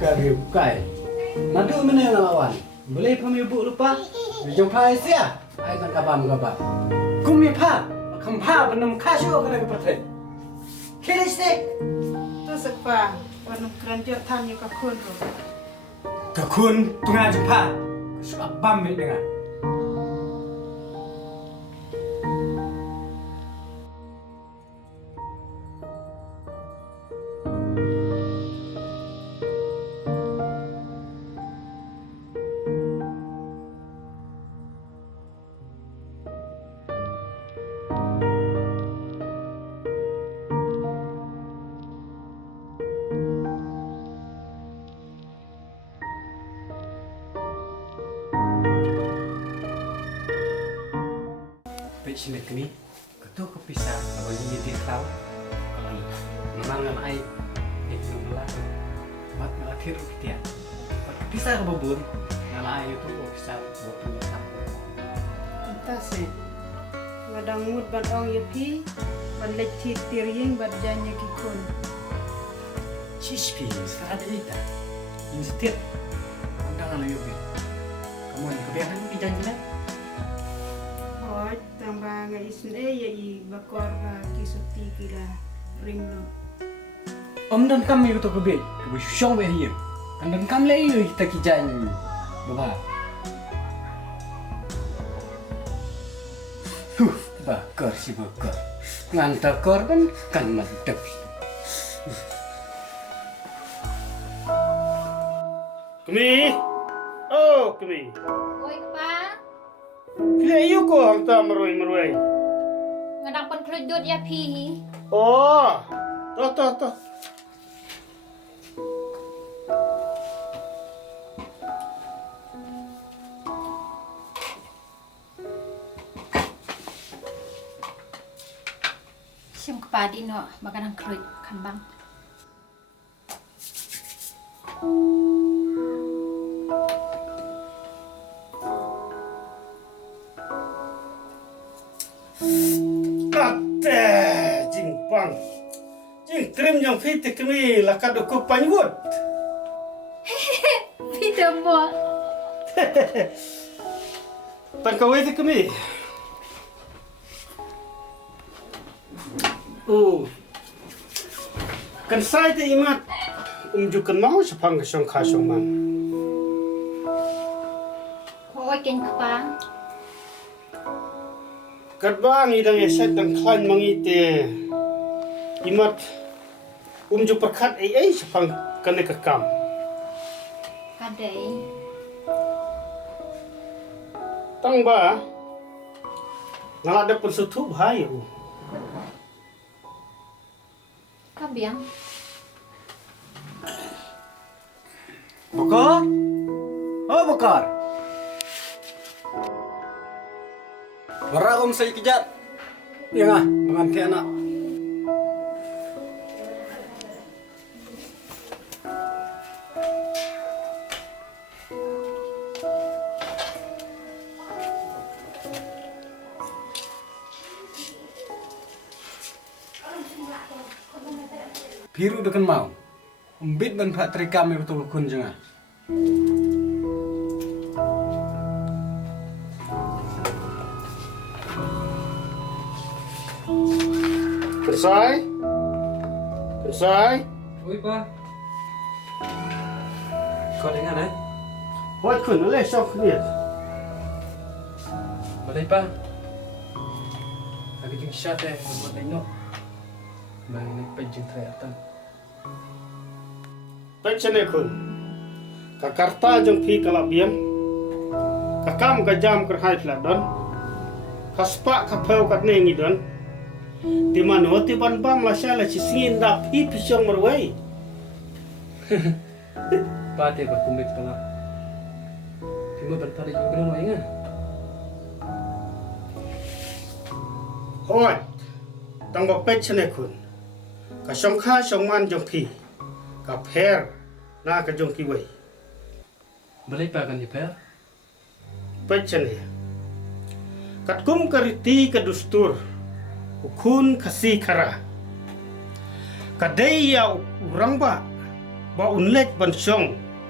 Kari bukai. Madu mana yang lawan? Boleh pemibu lupa? Dijumpai sia. Ai tak kabam kabar. Kumi pa, kampa benam kasio kena kepercayaan. Kiri sih. Tu sekpa, warna keranjut tham juga kun. Kekun tengah jumpa. Suka Banbeiñ dengan. Sini kini, ketua kepisah kalau ini dia tahu kalau memang dengan air itu melaju, mat melatir dia. Pisah ke bubur, dengan air itu pisah bubur tahu. Entah sih, kadang mud ban ong yepi, ban lecit tiring ban janya kikun. Cispi, sekarang ini dah, ini setiap undangan ayubi. Kamu yang kebiasaan ini janjilah. Tambah ngaisin ya i bakor kisuti kila ringno. Om dan kami itu kebet, kebet syong behir. Dan kami lagi kita kijan, bapa. Bakar si bakar, ngantar korban kan mantap. Kami, oh kami. Oi, pa. Pilih ayu ko hantar meruai. Ngadang pun keludut ya pi. Oh, toh. Sim kepadi no, makanan kelud kambang. Jimpang, jing krim yang fit kami lakat aku panyut. Tidak mau. Pangkawai tu kami. Oh, kan saya tu imat umjukan mau sepang kesong kasong man. Oi, ken kepang. Kadbang idang eset dan klan mangite imat umju perkat ai sepang kena kekam. Kadai. Tang ba ngalada pensutu bahayu. Kabiang. Bakar? Oh bakar. Warakom saya kejat. Ya ngah, menganti anak. Biru dengan mau. Umbit ban pak terikam yang betul kun jangan. Selesai. Oi pa. Kau dengar eh? Hoi kun le sok ni. Boleh pa. Lagi jeng shot buat tengok. Bang ni penjeng teratan. Pencene kun. Kakarta jeng pi kalabiam. Kakam kajam kerhai fladon. Kaspa kapau kat nengi don. Di mana hoti Banbeiñ lah syala cisingin dah pi pisong meruai. Pati ba kumit pala. Timo bertari juga no inga. Hoi. Tang ba pencene kun. Kasong kha song man jong pi. Ka pher na ka jong ki wei. Boleh pa kan per? Pencene. Kat kum kariti ka dustur. Ukun kasih kara. Kadai ya urang ba ba unlet ban song